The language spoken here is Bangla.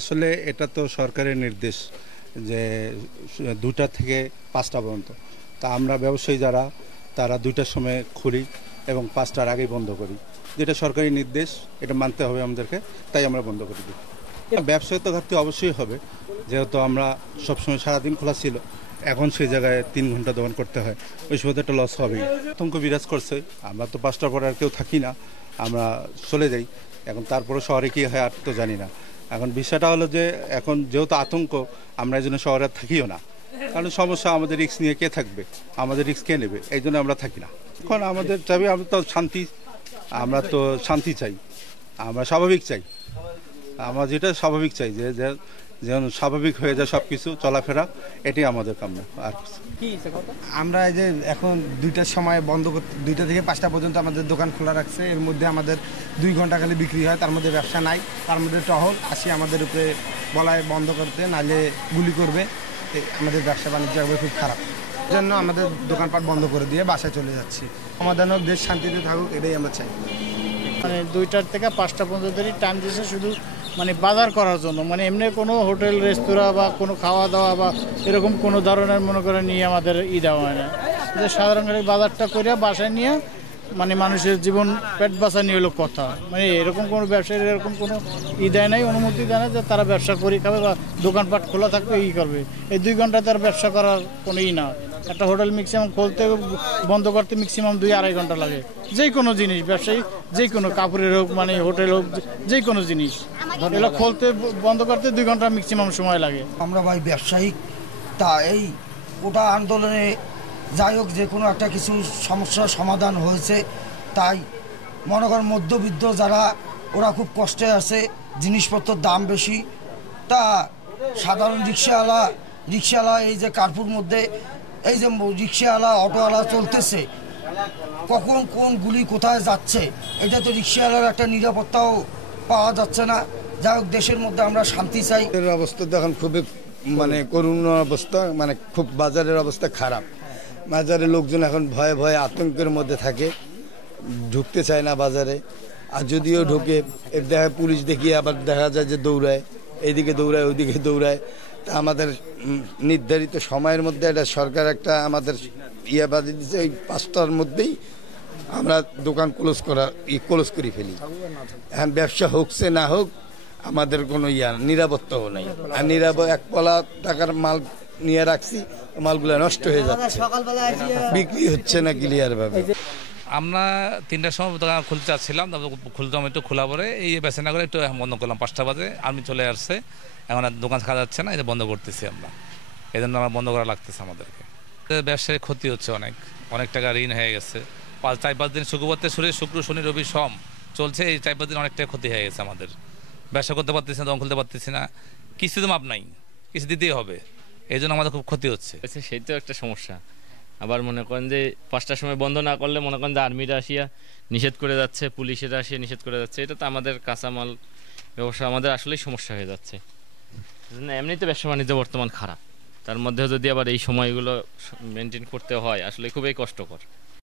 আসলে এটা তো সরকারের নির্দেশ যে ২টা থেকে ৫টা পর্যন্ত। তা আমরা ব্যবসায়ী যারা তারা ২টার সময় খুলি এবং ৫টার আগেই বন্ধ করি। যেটা সরকারি নির্দেশ, এটা মানতে হবে আমাদেরকে, তাই আমরা বন্ধ করে দিই। ব্যবসায় তো ঘাটতি অবশ্যই হবে, যেহেতু আমরা সবসময় সারাদিন খোলা ছিল, এখন সেই জায়গায় ৩ ঘন্টা দোকান করতে হয়, ওই সময় একটা লস হবেই। আতঙ্ক বিরাজ করছে, আমরা তো ৫টার পরে আর কেউ থাকি না, আমরা চলে যাই। এখন তারপরে শহরে কী হয় আর তো জানি না। এখন বিষয়টা হলো যে এখন যেহেতু আতঙ্ক, আমরা এই জন্য শহরে থাকিও না, কারণ সমস্যা, আমাদের রিস্ক নিয়ে কে থাকবে, আমাদের রিস্ক কে নেবে, এই জন্য আমরা থাকি না। এখন আমাদের চাবি, আমরা তো শান্তি, আমরা তো শান্তি চাই, আমরা স্বাভাবিক চাই, আমরা যেটা স্বাভাবিক চাই যে যেন স্বাভাবিক হয়ে যায় সব কিছু চলাফেরা, এটাই আমাদের কাম্য। আর আমরা এই যে এখন ২টার সময় বন্ধ করতে, ২টা থেকে ৫টা পর্যন্ত আমাদের দোকান খোলা রাখছে। এর মধ্যে আমাদের ২ ঘন্টা খালি বিক্রি হয়, তার মধ্যে ব্যবসা নাই। তার মধ্যে টহল আসি আমাদের উপরে বলায় বন্ধ করতে, নাহলে গুলি করবে। আমাদের ব্যবসা বাণিজ্য হবে খুব খারাপ, জন্য আমাদের দোকানপাট বন্ধ করে দিয়ে বাসায় চলে যাচ্ছি। সমাধান হোক, দেশ শান্তিতে থাকুক, এটাই আমরা চাই। মানে ২টার থেকে ৫টা পর্যন্ত টাইম দিয়েছে শুধু মানে বাজার করার জন্য, মানে এমনি কোনো হোটেল রেস্তোরাঁ বা কোনো খাওয়া দাওয়া বা এরকম কোনো ধরনের মনে করে নিয়ে আমাদের দেওয়া হয় না। যে সাধারণ বাজারটা করে বাসায় নিয়ে মানে মানুষের জীবন পেট বাঁচা নিয়ে হলো কথা। মানে এরকম কোনো ব্যবসায়ীর এরকম কোনো দেয় নাই, অনুমতি দেয় না যে তারা ব্যবসা করে খাবে বা দোকানপাট খোলা থাকবে করবে। এই 2 ঘন্টায় তার ব্যবসা করার কোনো না। একটা হোটেল ম্যাক্সিমাম খুলতে বন্ধ করতে ম্যাক্সিমাম 2-2.5 ঘন্টা লাগে। যে কোনো জিনিস ব্যবসায়ী, যে কোনো কাপড়ের হোক, মানে হোটেল হোক, যে কোনো জিনিস এগুলো খুলতে বন্ধ করতে 2 ঘন্টা ম্যাক্সিমাম সময় লাগে। আমরা ভাই ব্যবসায়িক, তা এই ওটা আন্দোলনে যাই হোক, যে কোনো একটা কিছু সমস্যার সমাধান হয়েছে। তাই মনে করেন মধ্যবিত্ত যারা, ওরা খুব কষ্টে আছে, জিনিসপত্রের দাম বেশি। তা সাধারণ রিক্সাওয়ালা এই যে কার্পুর মধ্যে এই যে রিক্সাওয়ালা অটোওয়ালা চলতেছে, কখন কোন গুলি কোথায় যাচ্ছে, এটা তো রিক্সাওয়ালার একটা নিরাপত্তাও পাওয়া যাচ্ছে না। যাই হোক, দেশের মধ্যে আমরা শান্তি চাই। অবস্থা তো এখন খুবই মানে করুণ অবস্থা, মানে খুব বাজারের অবস্থা খারাপ। বাজারে লোকজন এখন ভয়ে ভয়ে আতঙ্কের মধ্যে থাকে, ঢুকতে চায় না বাজারে। আর যদিও ঢোকে, এর দেখা পুলিশ দেখিয়ে আবার দেখা যায় যে দৌড়ায়, এইদিকে দৌড়ায় ওইদিকে দৌড়ায়। তা আমাদের নির্ধারিত সময়ের মধ্যে এটা সরকার একটা আমাদের বাদি দিচ্ছে, ওই 5টার মধ্যেই আমরা দোকান ক্লোজ করে ফেলি। এখন ব্যবসা হোকছে না হোক, আমাদের কোনো নিরাপত্তাও নাই। আর এক পলা টাকার মাল নিয়ে রাখছি, মালগুলো নষ্ট হয়ে যাচ্ছে, বিক্রি হচ্ছে না ক্লিয়ার ভাবে। আমরা 3টার সময় দোকান খুলতে চাচ্ছিলাম, খুলতে একটু খোলা পরে এই বেছে না করে একটু বন্ধ করলাম। 5টা বাজে আর্মি চলে আসছে, এখন আর দোকান খাওয়া যাচ্ছে না, এটা বন্ধ করতেছি আমরা। এই জন্য আমরা বন্ধ করা লাগতেছে আমাদেরকে। ব্যবসায় ক্ষতি হচ্ছে, অনেক টাকা ঋণ হয়ে গেছে। 4-5 দিন শুক্র শনি রবি সম চলছে, এই 4-5 দিন অনেকটা ক্ষতি হয়ে গেছে আমাদের। ব্যবসা করতে পারতেছি না, দোকান খুলতে পারতেছি না, কিছু তো মাপ নাই, কিছু দিতেই হবে। এই জন্য আমাদের খুব ক্ষতি হচ্ছে। সেই তো একটা সমস্যা। আবার মনে করেন যে 5টার সময় বন্ধ না করলে মনে করেন যে আর্মিরা আসিয়া নিষেধ করে যাচ্ছে, পুলিশেরা আসিয়া নিষেধ করে যাচ্ছে। এটা তো আমাদের কাঁচামাল ব্যবসা আমাদের আসলেই সমস্যা হয়ে যাচ্ছে। এমনিতে ব্যবসা বাণিজ্য বর্তমান খারাপ, তার মধ্যে যদি আবার এই সময়গুলো মেনটেন করতে হয়, আসলে খুবই কষ্টকর।